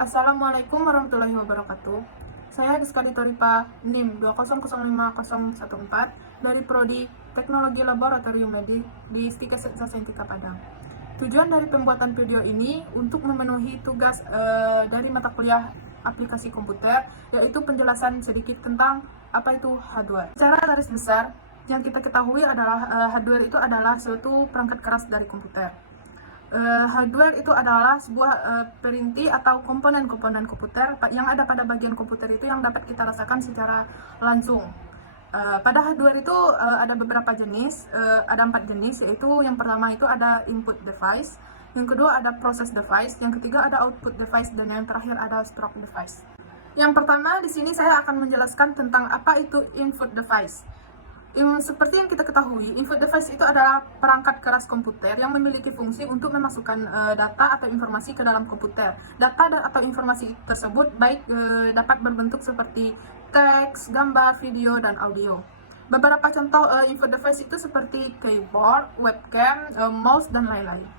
Assalamualaikum warahmatullahi wabarakatuh. Saya Rizka Ditoripa NIM 2005014 dari Prodi Teknologi Laboratorium Medik di Stika Sentika Padang. Tujuan dari pembuatan video ini untuk memenuhi tugas dari mata kuliah aplikasi komputer, yaitu penjelasan sedikit tentang apa itu hardware. Secara garis besar, yang kita ketahui adalah hardware itu adalah suatu perangkat keras dari komputer. Hardware itu adalah sebuah perinti atau komponen-komponen komputer yang ada pada bagian komputer itu yang dapat kita rasakan secara langsung. Pada hardware itu ada beberapa jenis, ada 4 jenis, yaitu yang pertama itu ada input device, yang kedua ada process device, yang ketiga ada output device, dan yang terakhir ada stroke device. Yang pertama di sini saya akan menjelaskan tentang apa itu input device. Seperti yang kita ketahui, input device itu adalah perangkat keras komputer yang memiliki fungsi untuk memasukkan data atau informasi ke dalam komputer. Data atau informasi tersebut baik dapat berbentuk seperti teks, gambar, video, dan audio. Beberapa contoh input device itu seperti keyboard, webcam, mouse, dan lain-lain.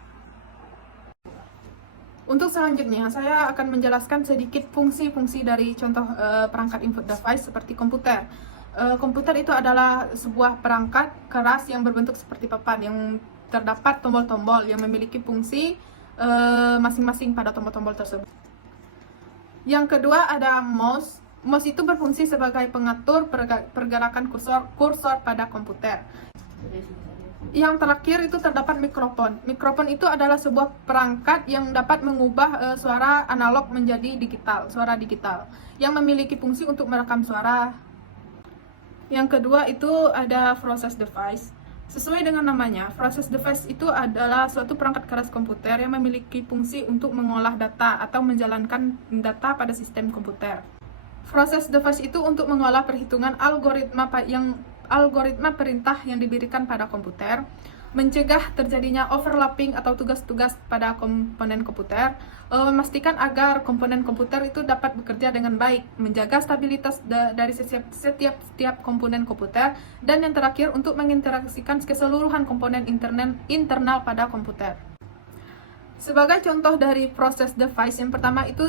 Untuk selanjutnya, saya akan menjelaskan sedikit fungsi-fungsi dari contoh perangkat input device seperti komputer. Komputer itu adalah sebuah perangkat keras yang berbentuk seperti papan yang terdapat tombol-tombol yang memiliki fungsi masing-masing pada tombol-tombol tersebut. Yang kedua ada mouse. Mouse itu berfungsi sebagai pengatur pergerakan kursor pada komputer. Yang terakhir itu terdapat mikrofon. Mikrofon itu adalah sebuah perangkat yang dapat mengubah suara analog menjadi digital, suara digital, yang memiliki fungsi untuk merekam suara. Yang kedua itu ada process device. Sesuai dengan namanya, process device itu adalah suatu perangkat keras komputer yang memiliki fungsi untuk mengolah data atau menjalankan data pada sistem komputer. Process device itu untuk mengolah perhitungan algoritma perintah yang diberikan pada komputer, mencegah terjadinya overlapping atau tugas-tugas pada komponen komputer, memastikan agar komponen komputer itu dapat bekerja dengan baik, menjaga stabilitas dari setiap komponen komputer, dan yang terakhir untuk menginteraksikan keseluruhan komponen internal pada komputer. Sebagai contoh dari process device, yang pertama itu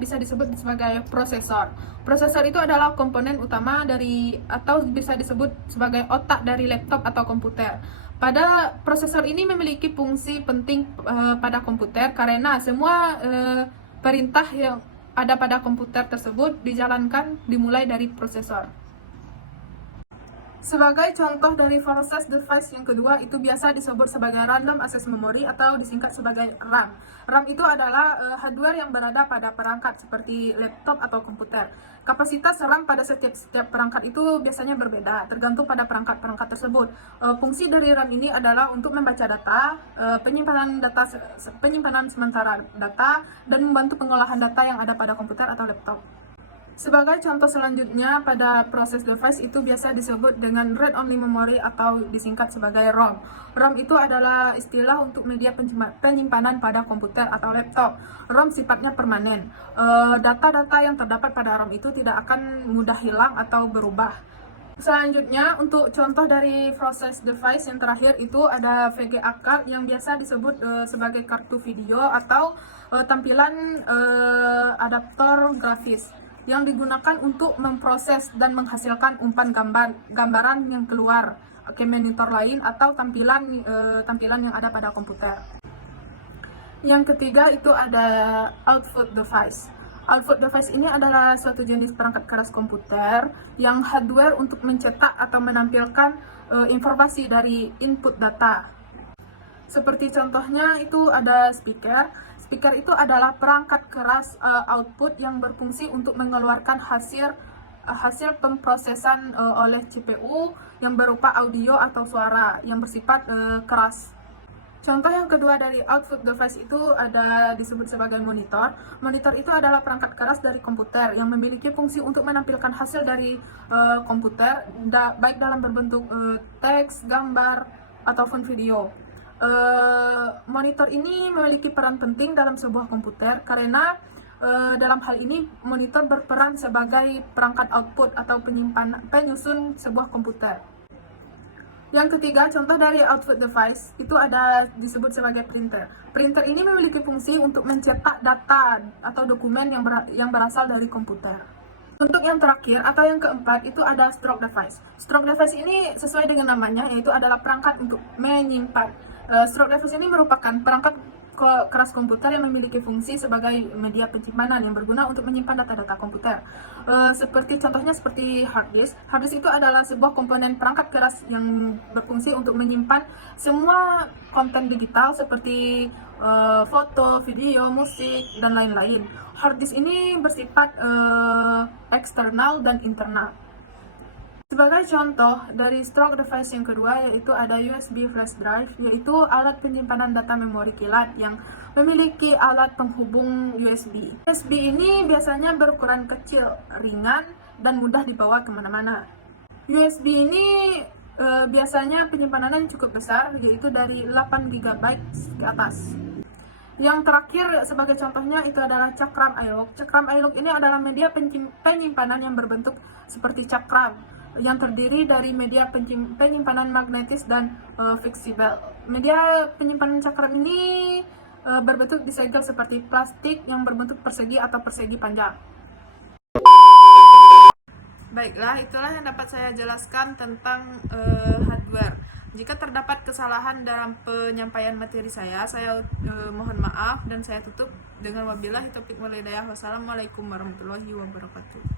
bisa disebut sebagai prosesor. Prosesor itu adalah komponen utama dari atau bisa disebut sebagai otak dari laptop atau komputer. Pada prosesor ini memiliki fungsi penting pada komputer karena semua perintah yang ada pada komputer tersebut dijalankan dimulai dari prosesor. Sebagai contoh dari process device yang kedua itu biasa disebut sebagai random access memory atau disingkat sebagai RAM. RAM itu adalah hardware yang berada pada perangkat seperti laptop atau komputer. Kapasitas RAM pada setiap perangkat itu biasanya berbeda, tergantung pada perangkat-perangkat tersebut. Fungsi dari RAM ini adalah untuk membaca data, penyimpanan sementara data, dan membantu pengolahan data yang ada pada komputer atau laptop. Sebagai contoh selanjutnya, pada proses device itu biasa disebut dengan read-only memory atau disingkat sebagai ROM. ROM itu adalah istilah untuk media penyimpanan pada komputer atau laptop. ROM sifatnya permanen. Data-data yang terdapat pada ROM itu tidak akan mudah hilang atau berubah. Selanjutnya, untuk contoh dari proses device yang terakhir itu ada VGA card yang biasa disebut sebagai kartu video atau tampilan adaptor grafis yang digunakan untuk memproses dan menghasilkan umpan gambaran yang keluar ke monitor lain atau tampilan yang ada pada komputer. Yang ketiga itu ada output device. Output device ini adalah suatu jenis perangkat keras komputer yang hardware untuk mencetak atau menampilkan informasi dari input data. Seperti contohnya itu ada speaker. Speaker itu adalah perangkat keras output yang berfungsi untuk mengeluarkan hasil pemrosesan oleh CPU yang berupa audio atau suara yang bersifat keras. Contoh yang kedua dari output device itu ada disebut sebagai monitor. Monitor itu adalah perangkat keras dari komputer yang memiliki fungsi untuk menampilkan hasil dari komputer baik dalam berbentuk teks, gambar, ataupun video. Monitor ini memiliki peran penting dalam sebuah komputer karena dalam hal ini monitor berperan sebagai perangkat output atau penyusun sebuah komputer. Yang ketiga, contoh dari output device itu ada disebut sebagai printer. Printer ini memiliki fungsi untuk mencetak data atau dokumen yang berasal dari komputer. Untuk yang terakhir atau yang keempat itu ada stroke device. Stroke device ini sesuai dengan namanya, yaitu adalah perangkat untuk menyimpan. Stroke device ini merupakan perangkat keras komputer yang memiliki fungsi sebagai media penyimpanan yang berguna untuk menyimpan data-data komputer. Contohnya seperti hard disk. Hard disk itu adalah sebuah komponen perangkat keras yang berfungsi untuk menyimpan semua konten digital seperti foto, video, musik, dan lain-lain. Hard disk ini bersifat eksternal dan internal. Sebagai contoh dari stroke device yang kedua yaitu ada USB flash drive, yaitu alat penyimpanan data memori kilat yang memiliki alat penghubung USB. USB ini biasanya berukuran kecil, ringan, dan mudah dibawa kemana-mana. USB ini biasanya penyimpanannya cukup besar, yaitu dari 8 GB ke atas. Yang terakhir sebagai contohnya itu adalah cakram iLok. Cakram iLok ini adalah media penyimpanan yang berbentuk seperti cakram, yang terdiri dari media penyimpanan magnetis dan fleksibel. Media penyimpanan cakram ini berbentuk disegel seperti plastik yang berbentuk persegi atau persegi panjang. Baiklah, itulah yang dapat saya jelaskan tentang hardware. Jika terdapat kesalahan dalam penyampaian materi saya mohon maaf dan saya tutup dengan wabillahi taufiq wal hidayah. Wassalamualaikum warahmatullahi wabarakatuh.